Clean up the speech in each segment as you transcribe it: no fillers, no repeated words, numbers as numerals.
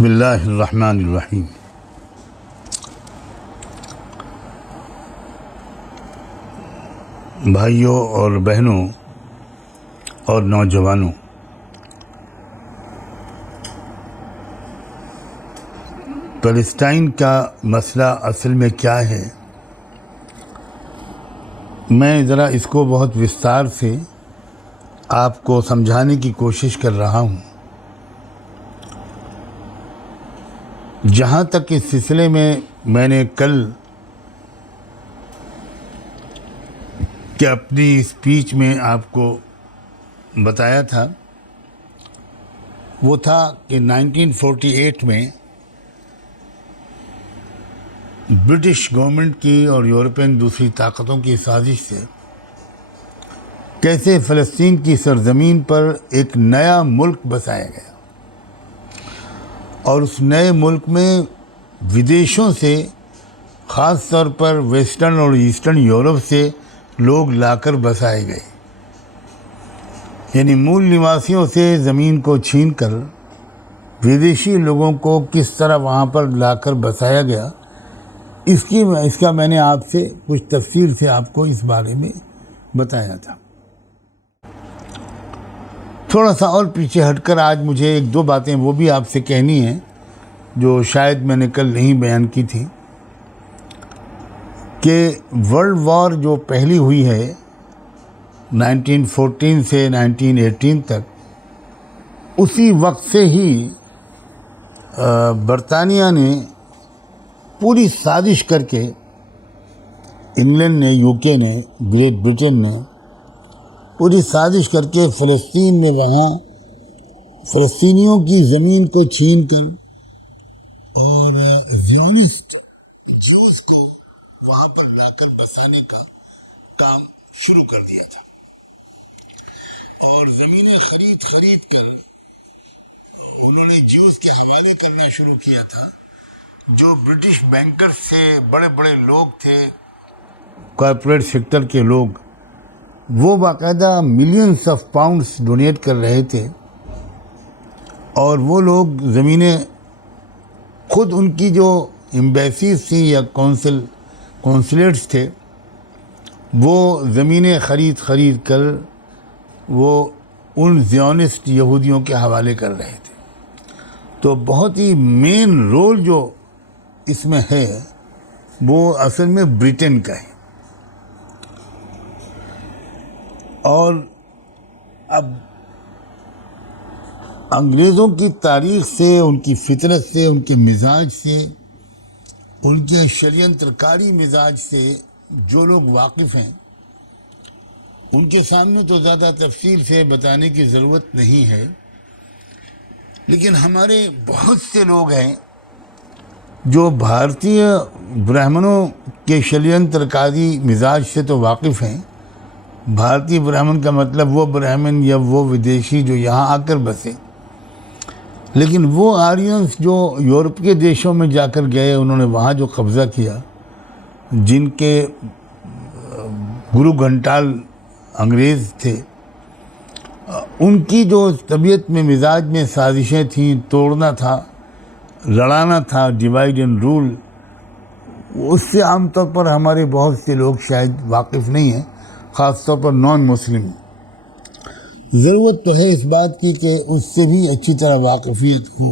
بسم اللہ الرحمن الرحیم۔ بھائیوں اور بہنوں اور نوجوانوں، فلسطین کا مسئلہ اصل میں کیا ہے، میں ذرا اس کو بہت وستار سے آپ کو سمجھانے کی کوشش کر رہا ہوں۔ جہاں تک اس سلسلے میں نے کل کہ اپنی اسپیچ میں آپ کو بتایا تھا، وہ تھا کہ 1948 میں برٹش گورنمنٹ کی اور یورپین دوسری طاقتوں کی سازش سے کیسے فلسطین کی سرزمین پر ایک نیا ملک بسایا گیا، اور اس نئے ملک میں ودیشوں سے، خاص طور پر ویسٹرن اور ایسٹرن یورپ سے لوگ لا کر بسائے گئے، یعنی مول نواسیوں سے زمین کو چھین کر ودیشی لوگوں کو کس طرح وہاں پر لا کر بسایا گیا، اس کا میں نے آپ سے کچھ تفصیل سے آپ کو اس بارے میں بتایا تھا۔ تھوڑا سا اور پیچھے ہٹ کر آج مجھے ایک دو باتیں وہ بھی آپ سے کہنی ہیں جو شاید میں نے کل نہیں بیان کی تھی، کہ ورلڈ وار جو پہلی ہوئی ہے 1914 سے 1918 تک، اسی وقت سے ہی برطانیہ نے پوری سازش کر کے، انگلینڈ نے، UK نے، گریٹ برٹن نے پوری سازش کر کے فلسطین میں وہاں فلسطینیوں کی زمین کو چھین کر اور زیونسٹ جوز کو وہاں پر لا کر بسانے کا کام شروع کر دیا تھا، اور زمینیں خرید کر انہوں نے جوز کے حوالے کرنا شروع کیا تھا۔ جو برٹش بینکر سے بڑے بڑے لوگ تھے، کارپوریٹ سیکٹر کے لوگ، وہ باقاعدہ ملینز آف پاؤنڈز ڈونیٹ کر رہے تھے، اور وہ لوگ زمینیں خود ان کی جو ایمبیسیز تھیں یا کونسلیٹس تھے، وہ زمینیں خرید کر وہ ان زیونسٹ یہودیوں کے حوالے کر رہے تھے۔ تو بہت ہی مین رول جو اس میں ہے وہ اصل میں برٹن کا ہے، اور اب انگریزوں کی تاریخ سے، ان کی فطرت سے، ان کے مزاج سے، ان کے شریعتر کاری مزاج سے جو لوگ واقف ہیں، ان کے سامنے تو زیادہ تفصیل سے بتانے کی ضرورت نہیں ہے، لیکن ہمارے بہت سے لوگ ہیں جو بھارتیہ برہمنوں کے شریعتر کاری مزاج سے تو واقف ہیں۔ بھارتی برہمن کا مطلب وہ برہمن یا وہ ودیشی جو یہاں آ کر بسے، لیکن وہ آرینز جو یورپ کے دیشوں میں جا کر گئے، انہوں نے وہاں جو قبضہ کیا، جن کے گرو گھنٹال انگریز تھے، ان کی جو طبیعت میں، مزاج میں سازشیں تھیں، توڑنا تھا، لڑانا تھا، ڈیوائڈ اینڈ رول، اس سے عام طور پر ہمارے بہت سے لوگ شاید واقف نہیں ہیں، خاص طور پر نان مسلم۔ ضرورت تو ہے اس بات کی کہ اس سے بھی اچھی طرح واقفیت ہو۔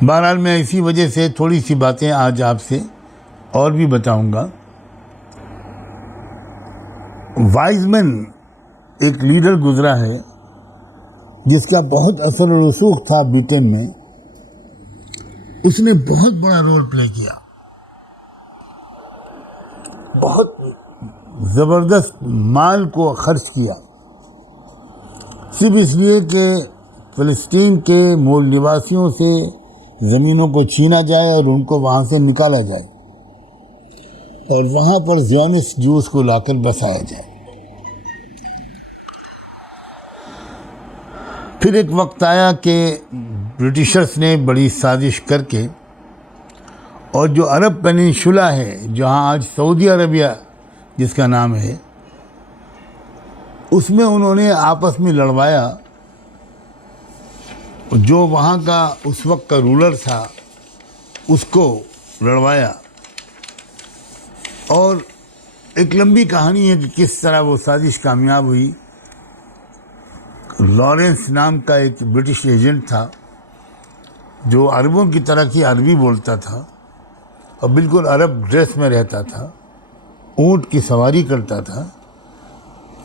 بہرحال میں اسی وجہ سے تھوڑی سی باتیں آج آپ سے اور بھی بتاؤں گا۔ وائزمن ایک لیڈر گزرا ہے جس کا بہت اثر و رسوخ تھا برٹن میں، اس نے بہت بڑا رول پلے کیا، بہت زبردست مال کو خرچ کیا، صرف اس لیے کہ فلسطین کے مول نواسیوں سے زمینوں کو چھینا جائے اور ان کو وہاں سے نکالا جائے، اور وہاں پر زیونسٹ جوز کو لا کر بسایا جائے۔ پھر ایک وقت آیا کہ برٹشرز نے بڑی سازش کر کے، اور جو عرب پیننسولا ہے، جہاں آج سعودی عربیہ جس کا نام ہے، اس میں انہوں نے آپس میں لڑوایا، جو وہاں کا اس وقت کا رولر تھا اس کو لڑوایا. اور ایک لمبی کہانی ہے کہ کس طرح وہ سازش کامیاب ہوئی. لارنس نام کا ایک برٹش ایجنٹ تھا جو عربوں کی طرح کی عربی بولتا تھا اور بالکل عرب ڈریس میں رہتا تھا, اونٹ کی سواری کرتا تھا,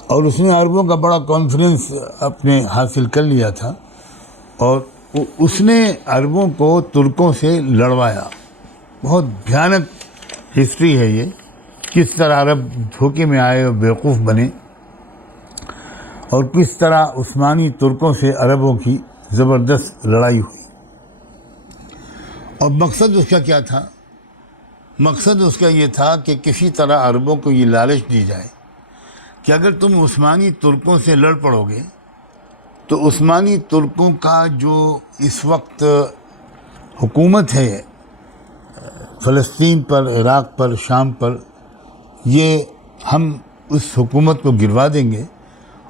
اور اس نے عربوں کا بڑا کانفیڈنس اپنے حاصل کر لیا تھا, اور اس نے عربوں کو ترکوں سے لڑوایا. بہت بھیانک ہسٹری ہے یہ, کس طرح عرب دھوکے میں آئے اور بیوقوف بنے, اور کس طرح عثمانی ترکوں سے عربوں کی زبردست لڑائی ہوئی. اور مقصد اس کا کیا تھا؟ مقصد اس کا یہ تھا کہ کسی طرح عربوں کو یہ لالچ دی جائے کہ اگر تم عثمانی ترکوں سے لڑ پڑو گے تو عثمانی ترکوں کا جو اس وقت حکومت ہے فلسطین پر, عراق پر, شام پر, یہ ہم اس حکومت کو گروا دیں گے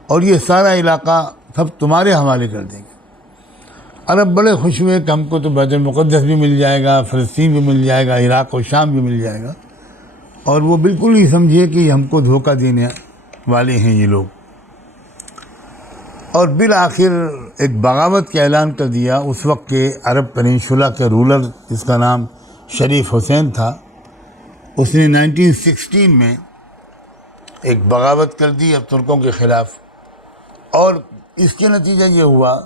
اور یہ سارا علاقہ سب تمہارے حوالے کر دیں گے. عرب بڑے خوش ہوئے کہ ہم کو تو بیت المقدس بھی مل جائے گا, فلسطین بھی مل جائے گا, عراق و شام بھی مل جائے گا, اور وہ بالکل نہیں سمجھے کہ ہم کو دھوکہ دینے والے ہیں یہ لوگ. اور بالآخر ایک بغاوت کا اعلان کر دیا. اس وقت کے عرب پیننسولا کے رولر جس کا نام شریف حسین تھا, اس نے 1916 میں ایک بغاوت کر دی اب ترکوں کے خلاف, اور اس کے نتیجہ یہ ہوا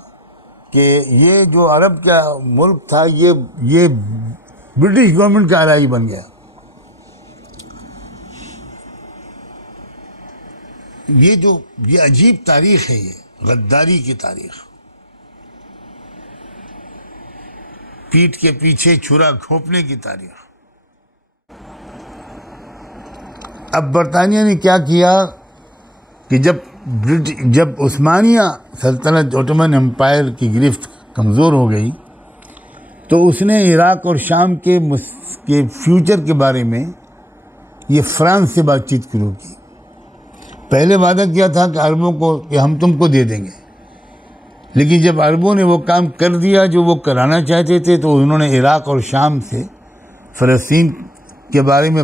کہ یہ جو عرب کا ملک تھا یہ برٹش گورنمنٹ کا ارائی بن گیا. یہ عجیب تاریخ ہے, یہ غداری کی تاریخ, پیٹھ کے پیچھے چھرا گھونپنے کی تاریخ. اب برطانیہ نے کیا کیا کہ جب عثمانیہ سلطنت اوٹومن امپائر کی گرفت کمزور ہو گئی تو اس نے عراق اور شام کے فیوچر کے بارے میں یہ فرانس سے بات چیت شروع کی. پہلے وعدہ کیا تھا کہ عربوں کو کہ ہم تم کو دے دیں گے, لیکن جب عربوں نے وہ کام کر دیا جو وہ کرانا چاہتے تھے تو انہوں نے عراق اور شام سے فلسطین کے بارے میں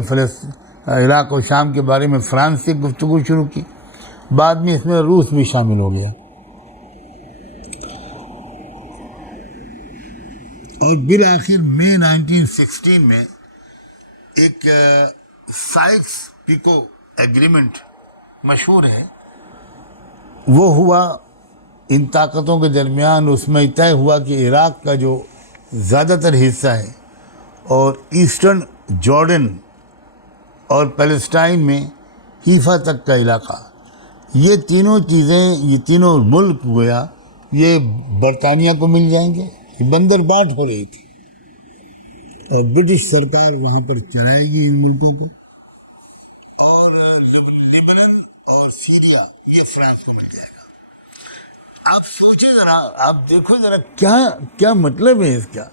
عراق اور شام کے بارے میں فرانس سے گفتگو شروع کی. بعد میں اس میں روس بھی شامل ہو گیا, اور بالآخر مئی 1916 میں ایک سائکس پیکو ایگریمنٹ مشہور ہے, وہ ہوا ان طاقتوں کے درمیان. اس میں طے ہوا کہ عراق کا جو زیادہ تر حصہ ہے اور ایسٹرن جارڈن اور پیلسٹائن میں حیفا تک کا علاقہ, یہ تینوں چیزیں, یہ تینوں ملک گویا یہ برطانیہ کو مل جائیں گے. یہ بندر بانٹ ہو رہی تھی اور برٹش سرکار وہاں پر چلائے گی ان ملکوں کو, اور لیبنان اور سیریا یہ فرانس کو مل جائے گا. آپ سوچیں ذرا, آپ دیکھو ذرا کیا مطلب ہے اس کا.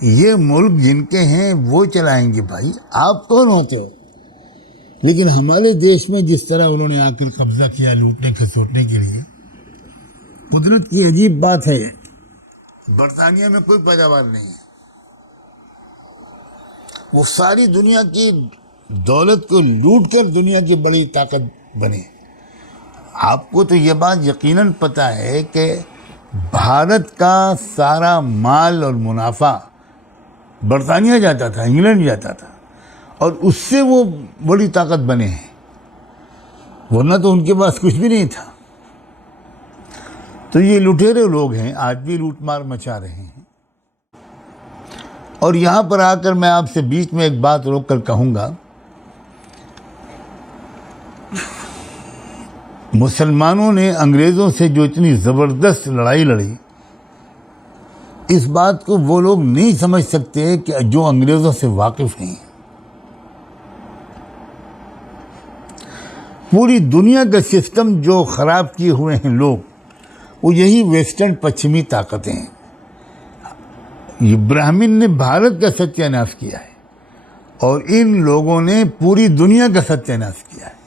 یہ ملک جن کے ہیں وہ چلائیں گے بھائی, آپ کون ہوتے ہو؟ لیکن ہمارے دیش میں جس طرح انہوں نے آ کر قبضہ کیا لوٹنے کھسوٹنے کے لیے, قدرت کی عجیب بات ہے. برطانیہ میں کوئی پیداوار نہیں ہے, وہ ساری دنیا کی دولت کو لوٹ کر دنیا کی بڑی طاقت بنے. آپ کو تو یہ بات یقیناً پتہ ہے کہ بھارت کا سارا مال اور منافع برطانیہ جاتا تھا, انگلینڈ جاتا تھا, اور اس سے وہ بڑی طاقت بنے ہیں, ورنہ تو ان کے پاس کچھ بھی نہیں تھا. تو یہ لٹیرے لوگ ہیں, آج بھی لوٹ مار مچا رہے ہیں. اور یہاں پر آ کر میں آپ سے بیچ میں ایک بات روک کر کہوں گا, مسلمانوں نے انگریزوں سے جو اتنی زبردست لڑائی لڑی, اس بات کو وہ لوگ نہیں سمجھ سکتے کہ جو انگریزوں سے واقف نہیں. پوری دنیا کا سسٹم جو خراب کیے ہوئے ہیں لوگ, وہ یہی ویسٹرن پچھمی طاقتیں ہیں. یہ براہمن نے بھارت کا ستیہ ناش کیا ہے اور ان لوگوں نے پوری دنیا کا ستیہ ناش کیا ہے.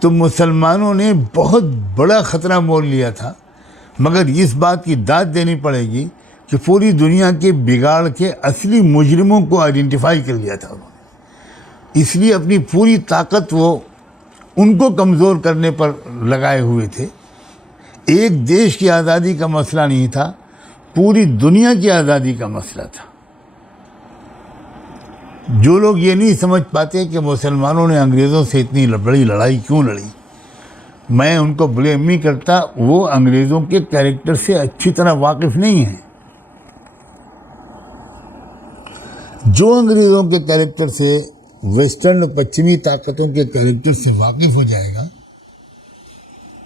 تو مسلمانوں نے بہت بڑا خطرہ مول لیا تھا مگر اس بات کی داد دینی پڑے گی کہ پوری دنیا کے بگاڑ کے اصلی مجرموں کو آئیڈینٹیفائی کر لیا تھا انہوں نے، اس لیے اپنی پوری طاقت وہ ان کو کمزور کرنے پر لگائے ہوئے تھے۔ ایک دیش کی آزادی کا مسئلہ نہیں تھا، پوری دنیا کی آزادی کا مسئلہ تھا۔ جو لوگ یہ نہیں سمجھ پاتے کہ مسلمانوں نے انگریزوں سے اتنی بڑی لڑائی کیوں لڑی، میں ان کو بلیم نہیں کرتا، وہ انگریزوں کے کیریکٹر سے اچھی طرح واقف نہیں ہیں۔ جو انگریزوں کے کیریکٹر سے، ویسٹرن اور پچھمی طاقتوں کے کیریکٹر سے واقف ہو جائے گا،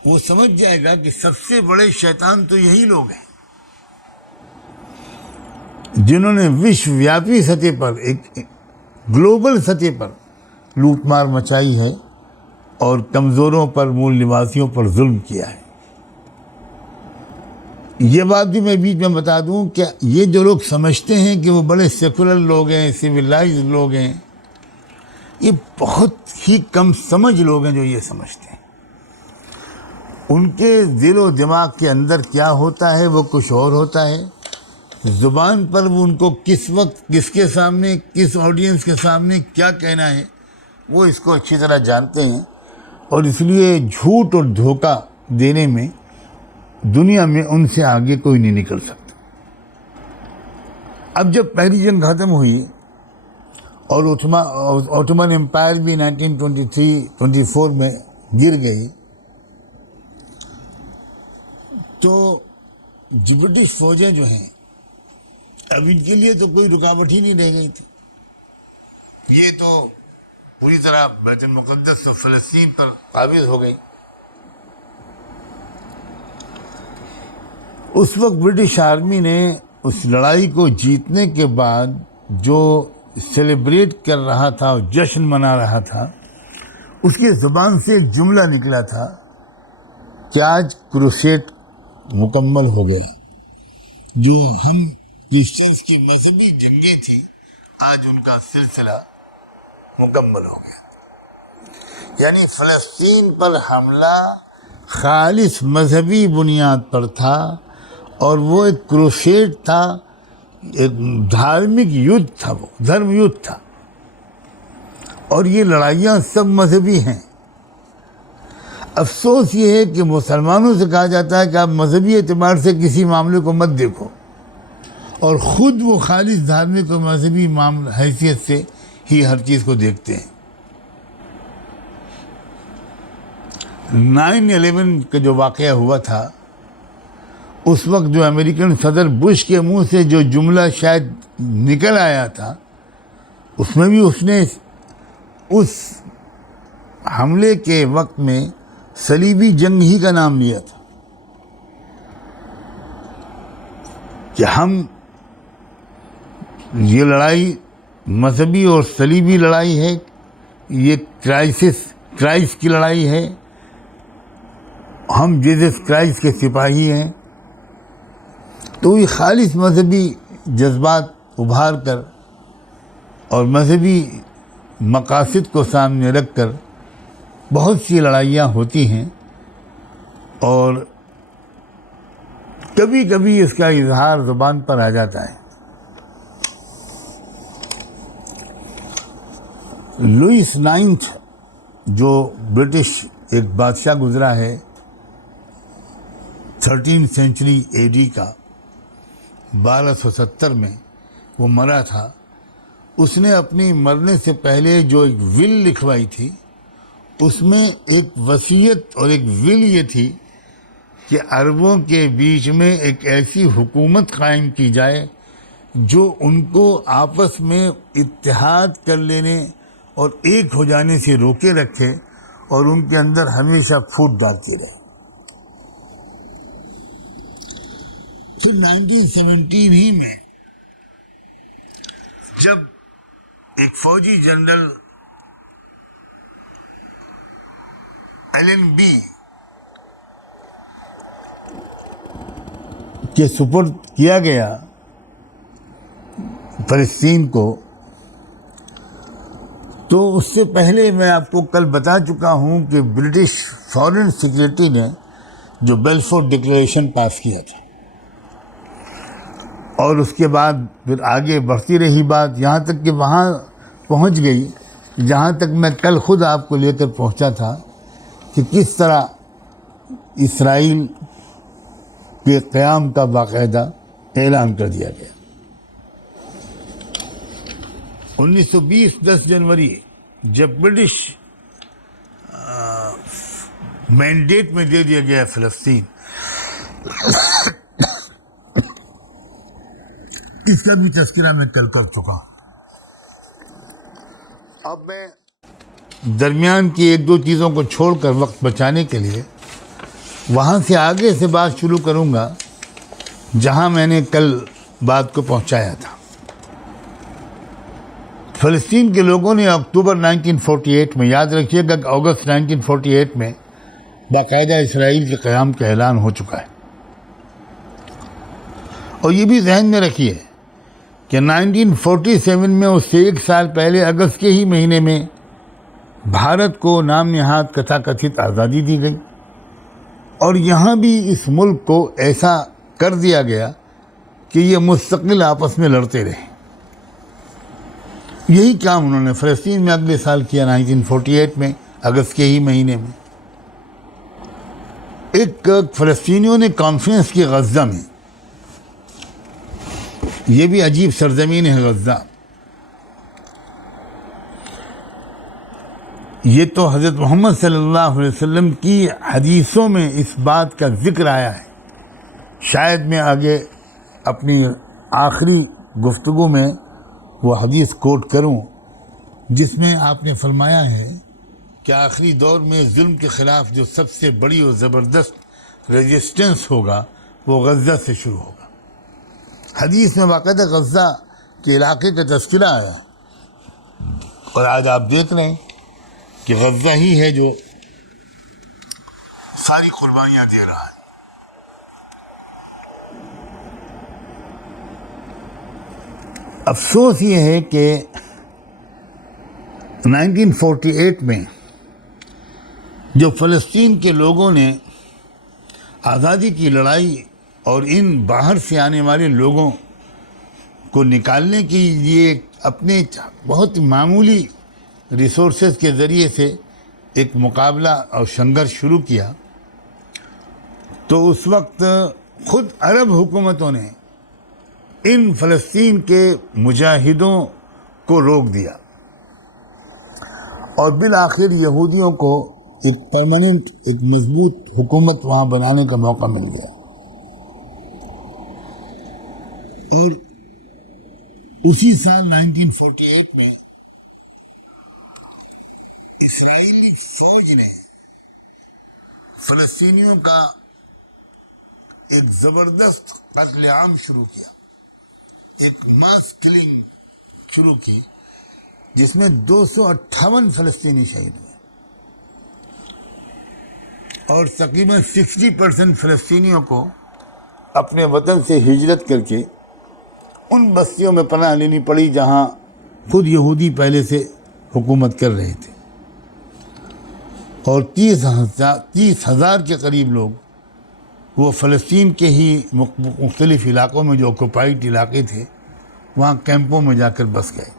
وہ سمجھ جائے گا کہ سب سے بڑے شیطان تو یہی لوگ ہیں جنہوں نے وشو ویاپی سطح پر، ایک گلوبل سطح پر لوٹ مار مچائی ہے اور کمزوروں پر، مول نواسیوں پر ظلم کیا ہے۔ یہ بات بھی میں بیچ میں بتا دوں کہ یہ جو لوگ سمجھتے ہیں کہ وہ بڑے سیکولر لوگ ہیں، سویلائزڈ لوگ ہیں، یہ بہت ہی کم سمجھ لوگ ہیں جو یہ سمجھتے ہیں۔ ان کے دل و دماغ کے اندر کیا ہوتا ہے وہ کچھ اور ہوتا ہے، زبان پر وہ ان کو کس وقت، کس کے سامنے، کس آڈینس کے سامنے کیا کہنا ہے، وہ اس کو اچھی طرح جانتے ہیں، اور اس لیے جھوٹ اور دھوکہ دینے میں دنیا میں ان سے آگے کوئی نہیں نکل سکتا۔ اب جب پہلی جنگ ختم ہوئی اور اوٹومن امپائر بھی 1923-24 میں گر گئی، تو برٹش فوجیں جو ہیں، اب ان کے لیے تو کوئی رکاوٹ ہی نہیں رہ گئی تھی، یہ تو پوری طرح بیت المقدس اور فلسطین پر قابض ہو گئی۔ اس وقت برٹش آرمی نے اس لڑائی کو جیتنے کے بعد جو سیلیبریٹ کر رہا تھا اور جشن منا رہا تھا، اس کی زبان سے ایک جملہ نکلا تھا کہ آج کروسیڈ مکمل ہو گیا، جو ہم کرسچنس کی مذہبی جنگیں تھیں، آج ان کا سلسلہ مکمل ہو گیا۔ یعنی فلسطین پر حملہ خالص مذہبی بنیاد پر تھا، اور وہ ایک کروسیڈ تھا، ایک دھارمک یدھ تھا، وہ دھرم یدھ تھا، اور یہ لڑائیاں سب مذہبی ہیں۔ افسوس یہ ہے کہ مسلمانوں سے کہا جاتا ہے کہ آپ مذہبی اعتبار سے کسی معاملے کو مت دیکھو، اور خود وہ خالص دھارمک اور مذہبی حیثیت سے ہی ہر چیز کو دیکھتے ہیں۔ 9/11 کا جو واقعہ ہوا تھا، اس وقت جو امریکن صدر بش کے منہ سے جو جملہ شاید نکل آیا تھا، اس میں بھی اس نے اس حملے کے وقت میں صلیبی جنگ ہی کا نام لیا تھا، کہ ہم یہ لڑائی مذہبی اور صلیبی لڑائی ہے، یہ کرائسٹ کی لڑائی ہے، ہم جیسس کرائسٹ کے سپاہی ہیں۔ تو یہ خالص مذہبی جذبات ابھار کر اور مذہبی مقاصد کو سامنے رکھ کر بہت سی لڑائیاں ہوتی ہیں، اور کبھی کبھی اس کا اظہار زبان پر آ جاتا ہے۔ لوئس 9 جو برٹش ایک بادشاہ گزرا ہے 13 سینچری AD کا، 1270 میں وہ مرا تھا، اس نے اپنی مرنے سے پہلے جو ایک ول لکھوائی تھی، اس میں ایک وصیت اور ایک ول یہ تھی کہ عربوں کے بیچ میں ایک ایسی حکومت قائم کی جائے جو ان کو آپس میں اتحاد کر لینے اور ایک ہو جانے سے روکے رکھے، اور ان کے اندر ہمیشہ پھوٹ ڈالتی رہے۔ پھر 1917 ہی میں جب ایک فوجی جنرل ایلن بی کے سپرد کیا گیا فلسطین کو، تو اس سے پہلے میں آپ کو کل بتا چکا ہوں کہ برٹش فارن سیکریٹری نے جو بیلفور ڈکلیریشن پاس کیا تھا، اور اس کے بعد پھر آگے بڑھتی رہی بات یہاں تک کہ وہاں پہنچ گئی جہاں تک میں کل خود آپ کو لے کر پہنچا تھا کہ کس طرح اسرائیل کے قیام کا باقاعدہ اعلان کر دیا گیا۔ 1920 10 جنوری جب برٹش مینڈیٹ میں دے دیا گیا فلسطین، اس کا بھی تذکرہ میں کل کر چکا ہوں۔ اب میں درمیان کی ایک دو چیزوں کو چھوڑ کر وقت بچانے کے لیے وہاں سے آگے سے بات شروع کروں گا جہاں میں نے کل بات کو پہنچایا تھا۔ فلسطین کے لوگوں نے اکتوبر 1948 میں، یاد رکھیے گا کہ اگست 1948 میں باقاعدہ اسرائیل کے قیام کا اعلان ہو چکا ہے، اور یہ بھی ذہن میں رکھیے کہ 1947 میں اس سے ایک سال پہلے اگست کے ہی مہینے میں بھارت کو نام نہاد کتھا کتھت آزادی دی گئی، اور یہاں بھی اس ملک کو ایسا کر دیا گیا کہ یہ مستقل آپس میں لڑتے رہے۔ یہی کام انہوں نے فلسطین میں اگلے سال کیا، 1948 میں اگست کے ہی مہینے میں۔ ایک فلسطینیوں نے کانفرنس کی غزہ میں، یہ بھی عجیب سرزمین ہے غزہ، یہ تو حضرت محمد صلی اللہ علیہ وسلم کی حدیثوں میں اس بات کا ذکر آیا ہے۔ شاید میں آگے اپنی آخری گفتگو میں وہ حدیث کوٹ کروں جس میں آپ نے فرمایا ہے کہ آخری دور میں ظلم کے خلاف جو سب سے بڑی اور زبردست ریزسٹنس ہوگا وہ غزہ سے شروع ہوگا۔ حدیث میں باقاعدہ غزہ کے علاقے کا تذکرہ آیا، اور آج آپ دیکھ رہے ہیں کہ غزہ ہی ہے جو ساری قربانیاں دے رہا ہے۔ افسوس یہ ہے کہ 1948 میں جو فلسطین کے لوگوں نے آزادی کی لڑائی اور ان باہر سے آنے والے لوگوں کو نکالنے کے لیے اپنے بہت معمولی ریسورسز کے ذریعے سے ایک مقابلہ اور سنگھرش شروع کیا، تو اس وقت خود عرب حکومتوں نے ان فلسطین کے مجاہدوں کو روک دیا، اور بالآخر یہودیوں کو ایک پرماننٹ، ایک مضبوط حکومت وہاں بنانے کا موقع مل گیا۔ اور اسی سال 1948 میں اسرائیلی فوج نے فلسطینیوں کا ایک زبردست قتل عام شروع کیا، ایک ماس کلنگ شروع کی جس میں 258 فلسطینی شہید ہوئے، اور تقریباً 60% فلسطینیوں کو اپنے وطن سے ہجرت کر کے ان بستیوں میں پناہ لینی پڑی جہاں خود یہودی پہلے سے حکومت کر رہے تھے، اور 30,000 کے قریب لوگ وہ فلسطین کے ہی مختلف علاقوں میں جو آکوپائڈ علاقے تھے وہاں کیمپوں میں جا کر بس گئے۔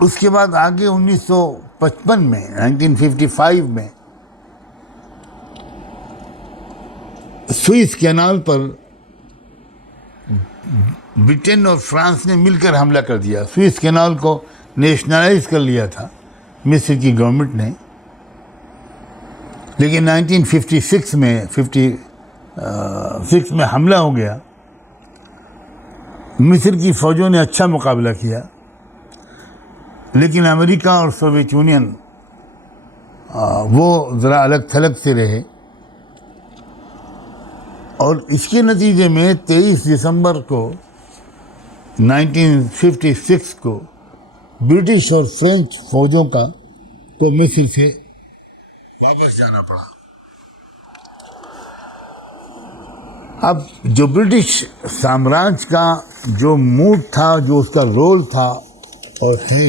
اس کے بعد آگے 1955 میں 1955 میں سوئس کینال پر برٹن اور فرانس نے مل کر حملہ کر دیا۔ سوئس کینال کو نیشنلائز کر لیا تھا مصر کی گورنمنٹ نے، لیکن 1956 میں حملہ ہو گیا۔ مصر کی فوجوں نے اچھا مقابلہ کیا، لیکن امریکہ اور سوویت یونین وہ ذرا الگ تھلگ سے رہے، اور اس کے نتیجے میں 23 دسمبر کو 1956 کو برٹش اور فرینچ فوجوں کو مصر سے واپس جانا پڑا۔ اب جو برٹش سامراج کا جو موڈ تھا، جو اس کا رول تھا اور ہے،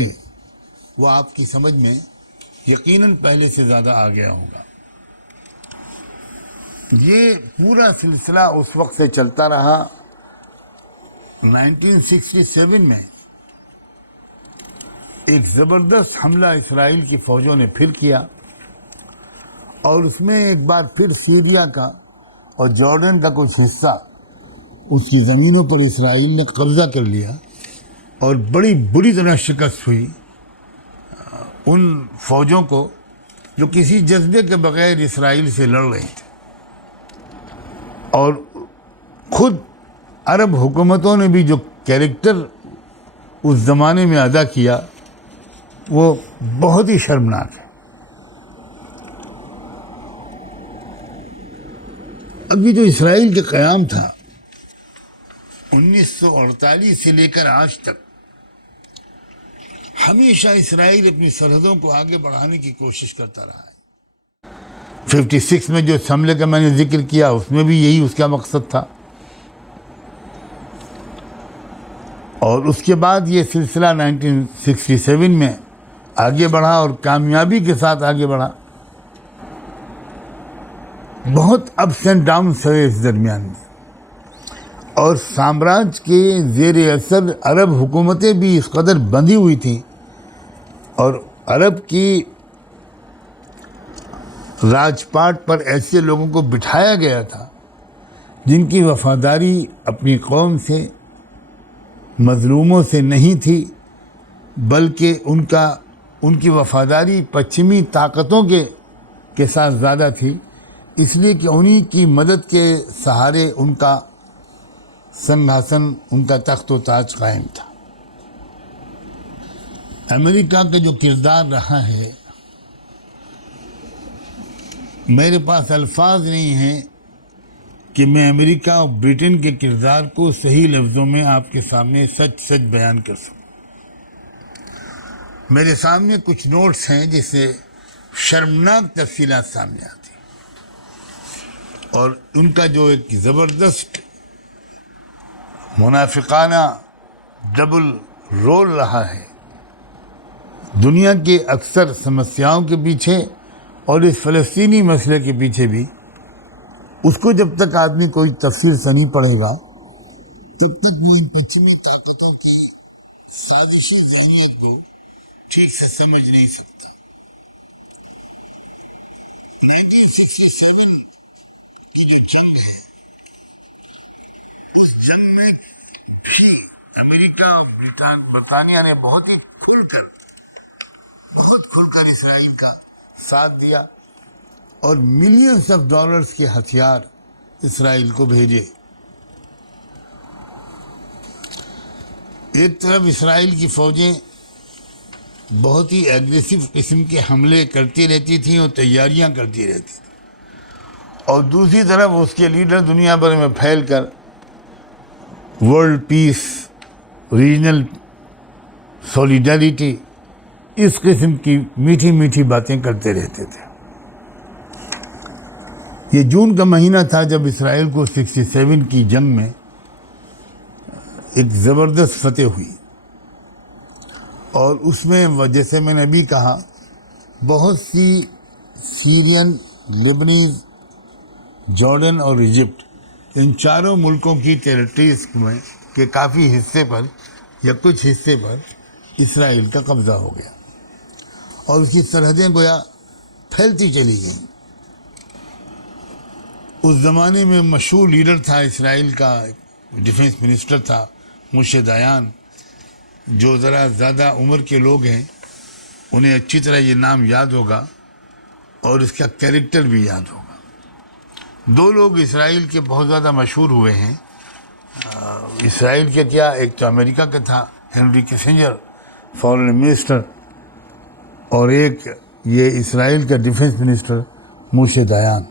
وہ آپ کی سمجھ میں یقیناً پہلے سے زیادہ آ گیا ہوگا۔ یہ پورا سلسلہ اس وقت سے چلتا رہا. 1967 میں ایک زبردست حملہ اسرائیل کی فوجوں نے پھر کیا اور اس میں ایک بار پھر سیریا کا اور جارڈن کا کچھ حصہ اس کی زمینوں پر اسرائیل نے قبضہ کر لیا اور بڑی بری طرح شکست ہوئی ان فوجوں کو جو کسی جذبے کے بغیر اسرائیل سے لڑ رہی تھے. اور خود عرب حکومتوں نے بھی جو کیریکٹر اس زمانے میں ادا کیا وہ بہت ہی شرمناک ہے. ابھی جو اسرائیل کا قیام تھا 1948 سے لے کر آج تک ہمیشہ اسرائیل اپنی سرحدوں کو آگے بڑھانے کی کوشش کرتا رہا ہے. 56 میں جو اس حملے کا میں نے ذکر کیا اس میں بھی یہی اس کا مقصد تھا. اور اس کے بعد یہ سلسلہ 1967 میں آگے بڑھا اور کامیابی کے ساتھ آگے بڑھا. بہت اپس اینڈ ڈاؤنس ہوئے اس درمیان میں اور سامراج کے زیر اثر عرب حکومتیں بھی اس قدر بندھی ہوئی تھیں اور عرب کی راج پاٹ پر ایسے لوگوں کو بٹھایا گیا تھا جن کی وفاداری اپنی قوم سے مظلوموں سے نہیں تھی بلکہ ان کی وفاداری پچھمی طاقتوں کے ساتھ زیادہ تھی، اس لیے کہ انہی کی مدد کے سہارے ان کا سنگھاسن، ان کا تخت و تاج قائم تھا. امریکہ کا جو کردار رہا ہے میرے پاس الفاظ نہیں ہیں کہ میں امریکہ اور برٹن کے کردار کو صحیح لفظوں میں آپ کے سامنے سچ بیان کر سکوں. میرے سامنے کچھ نوٹس ہیں جس سے شرمناک تفصیلات سامنے آتی ہیں اور ان کا جو ایک زبردست منافقانہ ڈبل رول رہا ہے دنیا کے اکثر سمسیاؤں کے پیچھے اور اس فلسطینی مسئلے کے پیچھے بھی. اس کو جب تک آدمی کوئی تفسیر سے نہیں پڑھے گا تب تک وہ ان پچھمی طاقتوں کی سازشی ذہنیت کو ٹھیک سے سمجھ نہیں سکتا. 1967 کی جو جنگ ہے اس جنگ میں بھی امریکہ اور برطانیہ نے بہت کھل کر اسرائیل کا ساتھ دیا اور ملینز آف ڈالرز کے ہتھیار اسرائیل کو بھیجے. ایک طرف اسرائیل کی فوجیں بہت ہی ایگریسو قسم کے حملے کرتی رہتی تھیں اور تیاریاں کرتی رہتی تھیں اور دوسری طرف اس کے لیڈر دنیا بھر میں پھیل کر ورلڈ پیس، ریجنل سولیڈریٹی، اس قسم کی میٹھی میٹھی باتیں کرتے رہتے تھے. یہ جون کا مہینہ تھا جب اسرائیل کو 67 کی جنگ میں ایک زبردست فتح ہوئی اور اس میں جیسے میں نے ابھی کہا بہت سی سیرین، لیبنیز، جارڈن اور ایجپٹ، ان چاروں ملکوں کی ٹیریٹریز میں کے کافی حصے پر یا کچھ حصے پر اسرائیل کا قبضہ ہو گیا اور اس کی سرحدیں گویا پھیلتی چلی گئیں. اس زمانے میں مشہور لیڈر تھا اسرائیل کا، ڈیفنس منسٹر تھا موشے دیان، جو ذرا زیادہ عمر کے لوگ ہیں انہیں اچھی طرح یہ نام یاد ہوگا اور اس کا کیریکٹر بھی یاد ہوگا. دو لوگ اسرائیل کے بہت زیادہ مشہور ہوئے ہیں. اسرائیل کے کیا، ایک تو امریکہ کا تھا ہنری کسنجر فارن منسٹر، اور ایک یہ اسرائیل کا ڈیفنس منسٹر موشے دیان.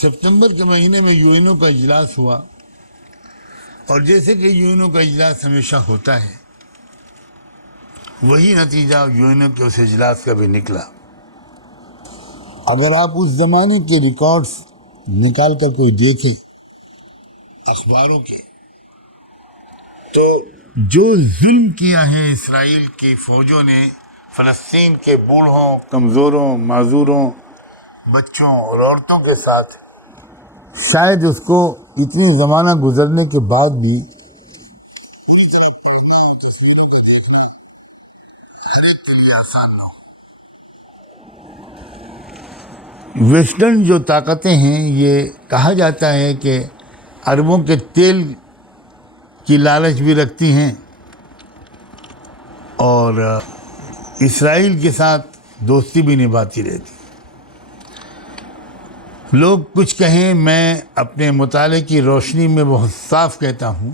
ستمبر کے مہینے میں یو این او کا اجلاس ہوا اور جیسے کہ یو این او کا اجلاس ہمیشہ ہوتا ہے وہی نتیجہ یو این او کے اس اجلاس کا بھی نکلا. اگر آپ اس زمانے کے ریکارڈز نکال کر کوئی دیکھیں اخباروں کے تو جو ظلم کیا ہے اسرائیل کی فوجوں نے فلسطین کے بوڑھوں، کمزوروں، معذوروں، بچوں اور عورتوں کے ساتھ شاید اس کو اتنی زمانہ گزرنے کے بعد بھی آسان نہ ہو۔ ویسٹرن جو طاقتیں ہیں، یہ کہا جاتا ہے کہ عربوں کے تیل کی لالچ بھی رکھتی ہیں اور اسرائیل کے ساتھ دوستی بھی نبھاتی رہتی۔ لوگ کچھ کہیں، میں اپنے مطالعے کی روشنی میں بہت صاف کہتا ہوں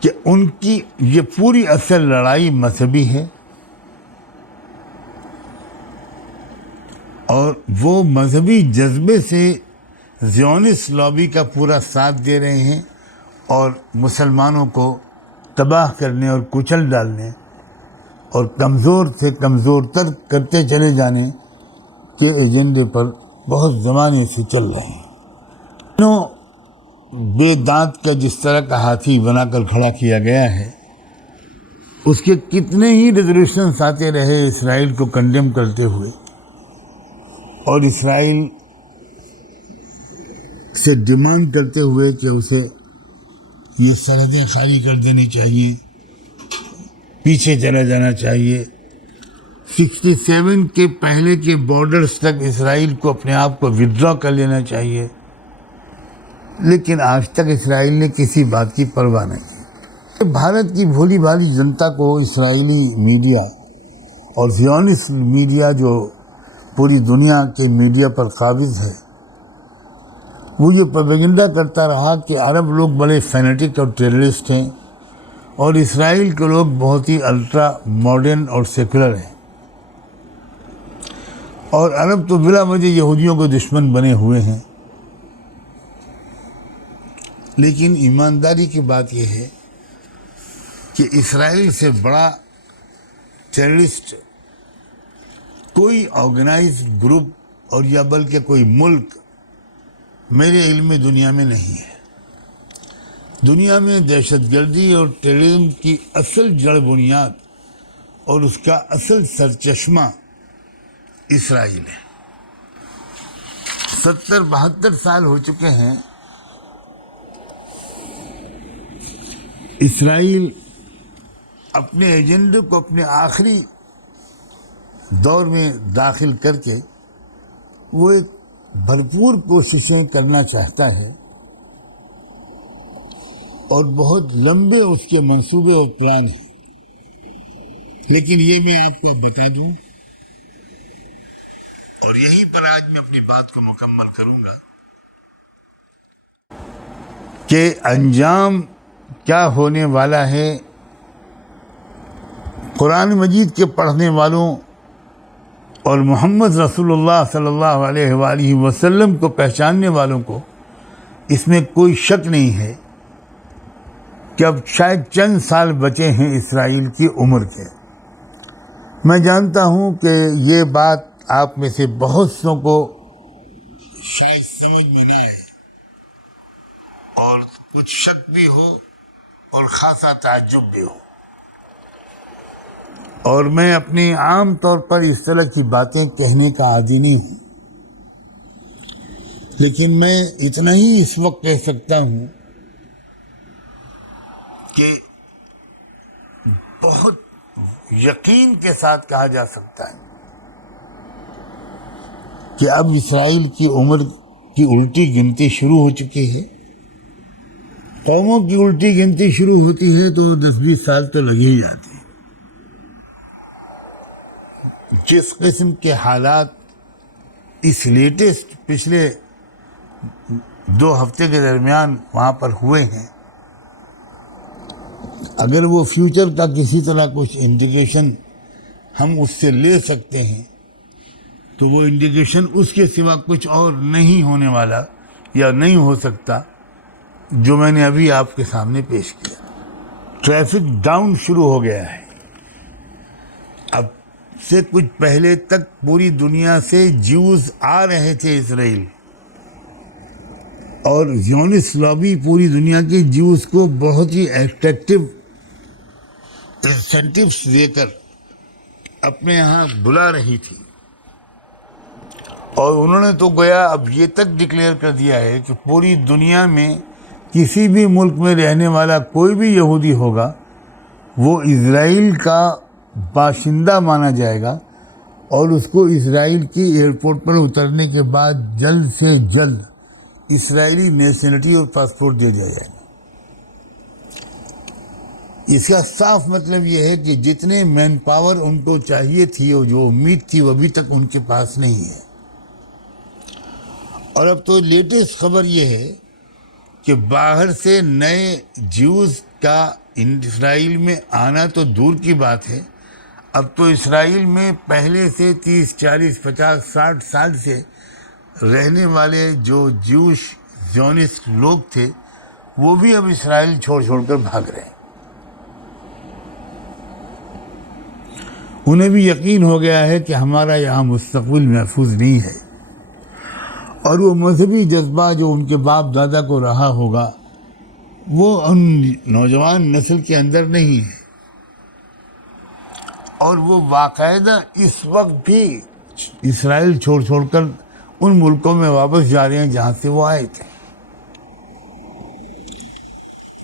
کہ ان کی یہ پوری اصل لڑائی مذہبی ہے، اور وہ مذہبی جذبے سے زیونسٹ لابی کا پورا ساتھ دے رہے ہیں اور مسلمانوں کو تباہ کرنے اور کچل ڈالنے اور کمزور سے کمزور تر کرتے چلے جانے کے ایجنڈے پر بہت زمانے سے چل رہے ہیں۔ بے دانت کا جس طرح کا ہاتھی بنا کر کھڑا کیا گیا ہے، اس کے کتنے ہی ریزولوشنز آتے رہے اسرائیل کو کنڈیم کرتے ہوئے، اور اسرائیل سے ڈیمانڈ کرتے ہوئے کہ اسے یہ سرحدیں خالی کر دینی چاہیے، پیچھے چلا جانا چاہیے، 67 کے پہلے کے بارڈرز تک اسرائیل کو اپنے آپ کو ودرا کر لینا چاہیے، لیکن آج تک اسرائیل نے کسی بات کی پرواہ نہیں کی۔ بھارت کی بھولی بھالی جنتا کو اسرائیلی میڈیا اور زیونسٹ میڈیا جو پوری دنیا کے میڈیا پر قابض ہے، وہ یہ پروپیگنڈا کرتا رہا کہ عرب لوگ بڑے فینیٹک اور ٹیررسٹ ہیں اور اسرائیل کے لوگ بہت ہی الٹرا ماڈرن اور سیکولر ہیں، اور عرب تو بلا وجہ یہودیوں کے دشمن بنے ہوئے ہیں۔ لیکن ایمانداری کی بات یہ ہے کہ اسرائیل سے بڑا ٹیررسٹ کوئی آرگنائز گروپ اور یا بلکہ کوئی ملک میرے علم میں دنیا میں نہیں ہے۔ دنیا میں دہشت گردی اور ٹیررزم کی اصل جڑ بنیاد اور اس کا اصل سرچشمہ اسرائیل ہے۔ 70-72 سال ہو چکے ہیں اسرائیل اپنے ایجنڈے کو اپنے آخری دور میں داخل کر کے وہ ایک بھرپور کوششیں کرنا چاہتا ہے، اور بہت لمبے اس کے منصوبے اور پلان ہیں۔ لیکن یہ میں آپ کو اب بتا دوں، اور یہیں پر آج میں اپنی بات کو مکمل کروں گا، کہ انجام کیا ہونے والا ہے قرآن مجید کے پڑھنے والوں اور محمد رسول اللہ صلی اللہ علیہ وآلہ وسلم کو پہچاننے والوں کو اس میں کوئی شک نہیں ہے کہ اب شاید چند سال بچے ہیں اسرائیل کی عمر کے۔ میں جانتا ہوں کہ یہ بات آپ میں سے بہت سو کو شاید سمجھ میں نہ آئے اور کچھ شک بھی ہو اور خاصا تعجب بھی ہو، اور میں اپنی عام طور پر اس طرح کی باتیں کہنے کا عادی نہیں ہوں، لیکن میں اتنا ہی اس وقت کہہ سکتا ہوں کہ بہت یقین کے ساتھ کہا جا سکتا ہے کہ اب اسرائیل کی عمر کی الٹی گنتی شروع ہو چکی ہے۔ قوموں کی الٹی گنتی شروع ہوتی ہے تو 10-20 سال تو لگ ہی جاتے ہیں۔ جس قسم کے حالات اس لیٹسٹ پچھلے 2 ہفتے کے درمیان وہاں پر ہوئے ہیں، اگر وہ فیوچر کا کسی طرح کچھ انڈیکیشن ہم اس سے لے سکتے ہیں تو وہ انڈیکیشن اس کے سوا کچھ اور نہیں ہونے والا یا نہیں ہو سکتا جو میں نے ابھی آپ کے سامنے پیش کیا۔ ٹریفک ڈاؤن شروع ہو گیا ہے۔ اب سے کچھ پہلے تک پوری دنیا سے جیوز آ رہے تھے اسرائیل، اور زیونسٹ لابی پوری دنیا کے جیوز کو بہت ہی ایٹریکٹیو انسینٹیوز دے کر اپنے یہاں بلا رہی تھی، اور انہوں نے تو گویا اب یہ تک ڈکلیئر کر دیا ہے کہ پوری دنیا میں کسی بھی ملک میں رہنے والا کوئی بھی یہودی ہوگا وہ اسرائیل کا باشندہ مانا جائے گا، اور اس کو اسرائیل کی ایئرپورٹ پر اترنے کے بعد جلد سے جلد اسرائیلی نیشنلٹی اور پاسپورٹ دے دیا جائے گا۔ اس کا صاف مطلب یہ ہے کہ جتنے مین پاور ان کو چاہیے تھی اور جو امید تھی وہ ابھی تک ان کے پاس نہیں ہے۔ اور اب تو لیٹسٹ خبر یہ ہے کہ باہر سے نئے جیوز کا اسرائیل میں آنا تو دور کی بات ہے، اب تو اسرائیل میں پہلے سے 30 40 50 60 سال سے رہنے والے جو جوش زیونسٹ لوگ تھے وہ بھی اب اسرائیل چھوڑ کر بھاگ رہے ہیں۔ انہیں بھی یقین ہو گیا ہے کہ ہمارا یہاں مستقبل محفوظ نہیں ہے، اور وہ مذہبی جذبہ جو ان کے باپ دادا کو رہا ہوگا وہ ان نوجوان نسل کے اندر نہیں ہے، اور وہ باقاعدہ اس وقت بھی اسرائیل چھوڑ کر ان ملکوں میں واپس جا رہے ہیں جہاں سے وہ آئے تھے۔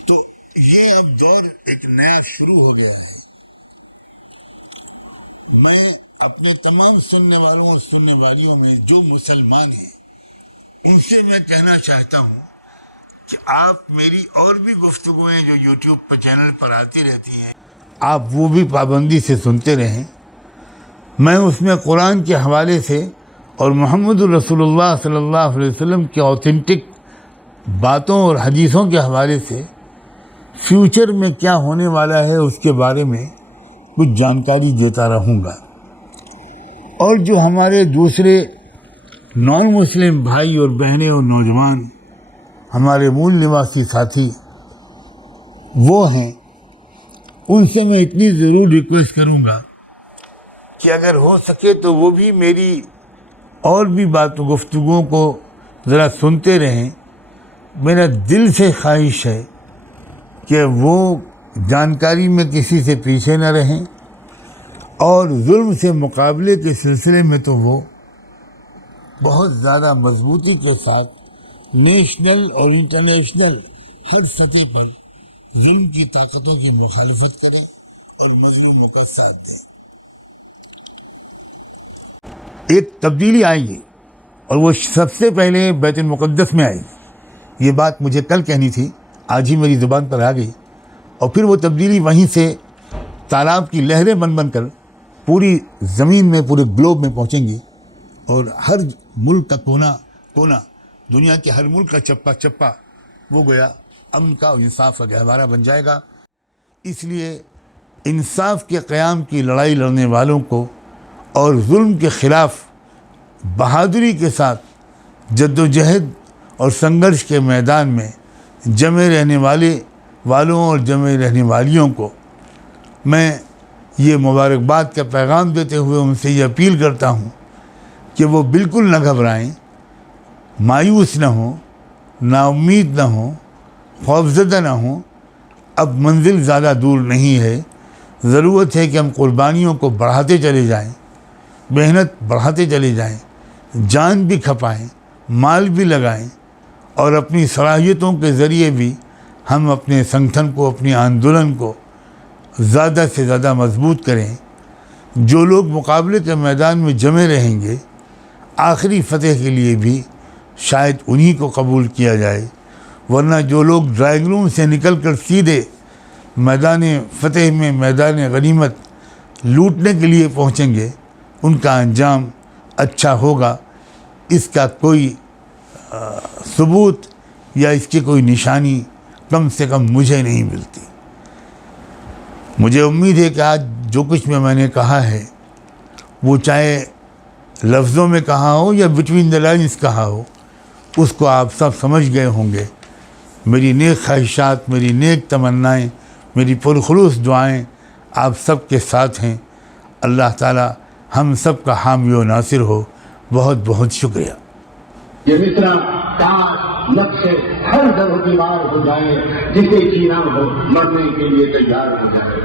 تو یہ اب دور ایک نیا شروع ہو گیا ہے۔ میں اپنے تمام سننے والوں اور سننے والیوں میں جو مسلمان ہیں ان سے میں کہنا چاہتا ہوں کہ آپ میری اور بھی گفتگویں جو یوٹیوب پر چینل پر آتی رہتی ہیں آپ وہ بھی پابندی سے سنتے رہیں۔ میں اس میں قرآن کے حوالے سے اور محمد رسول اللہ صلی اللہ علیہ وسلم کے اوتھینٹک باتوں اور حدیثوں کے حوالے سے فیوچر میں کیا ہونے والا ہے اس کے بارے میں کچھ جانکاری دیتا رہوں گا، اور جو ہمارے دوسرے نان مسلم بھائی اور بہنیں اور نوجوان ہمارے مول نواسی ساتھی وہ ہیں ان سے میں اتنی ضرور ریکویسٹ کروں گا کہ اگر ہو سکے تو وہ بھی میری اور بھی گفتگوؤں کو ذرا سنتے رہیں۔ میرا دل سے خواہش ہے کہ وہ جانکاری میں کسی سے پیچھے نہ رہیں، اور ظلم سے مقابلے کے سلسلے میں تو وہ بہت زیادہ مضبوطی کے ساتھ نیشنل اور انٹرنیشنل ہر سطح پر ظلم کی طاقتوں کی مخالفت کریں اور مظلوموں کا ساتھ دیں۔ ایک تبدیلی آئے گی، اور وہ سب سے پہلے بیت المقدس میں آئے گی۔ یہ بات مجھے کل کہنی تھی، آج ہی میری زبان پر آ گئی، اور پھر وہ تبدیلی وہیں سے تالاب کی لہریں بن کر پوری زمین میں، پورے گلوب میں پہنچیں گی، اور ہر ملک کا کونا دنیا کے ہر ملک کا چپا وہ گویا امن کا اور انصاف کا گہوارہ بن جائے گا۔ اس لیے انصاف کے قیام کی لڑائی لڑنے والوں کو اور ظلم کے خلاف بہادری کے ساتھ جد و جہد اور سنگھرش کے میدان میں جمے رہنے والوں اور جمے رہنے والیوں کو میں یہ مبارکباد کا پیغام دیتے ہوئے ان سے یہ اپیل کرتا ہوں کہ وہ بالکل نہ گھبرائیں، مایوس نہ ہوں، نا امید نہ ہوں، خوفزدہ نہ ہوں۔ اب منزل زیادہ دور نہیں ہے، ضرورت ہے کہ ہم قربانیوں کو بڑھاتے چلے جائیں، محنت بڑھاتے چلے جائیں، جان بھی کھپائیں، مال بھی لگائیں، اور اپنی صلاحیتوں کے ذریعے بھی ہم اپنے سنگٹھن کو، اپنی آندولن کو زیادہ سے زیادہ مضبوط کریں۔ جو لوگ مقابلے کے میدان میں جمے رہیں گے، آخری فتح کے لیے بھی شاید انہی کو قبول کیا جائے، ورنہ جو لوگ ڈرائنگ روم سے نکل کر سیدھے میدان فتح میں، میدان غنیمت لوٹنے کے لیے پہنچیں گے، ان کا انجام اچھا ہوگا، اس کا کوئی ثبوت یا اس کی کوئی نشانی کم سے کم مجھے نہیں ملتی۔ مجھے امید ہے کہ آج جو کچھ میں نے کہا ہے وہ چاہے لفظوں میں کہا ہو یا بٹوین دا لائنز کہا ہو، اس کو آپ سب سمجھ گئے ہوں گے۔ میری نیک خواہشات، میری نیک تمنائیں، میری پرخلوص دعائیں آپ سب کے ساتھ ہیں۔ اللہ تعالی ہم سب کا حامی و ناصر ہو۔ بہت بہت شکریہ۔ یہ مصرع کاش نقش ہر در و دیوار ہو جائے، جسے جینا ہو مرنے کے لیے تیار ہو جائے۔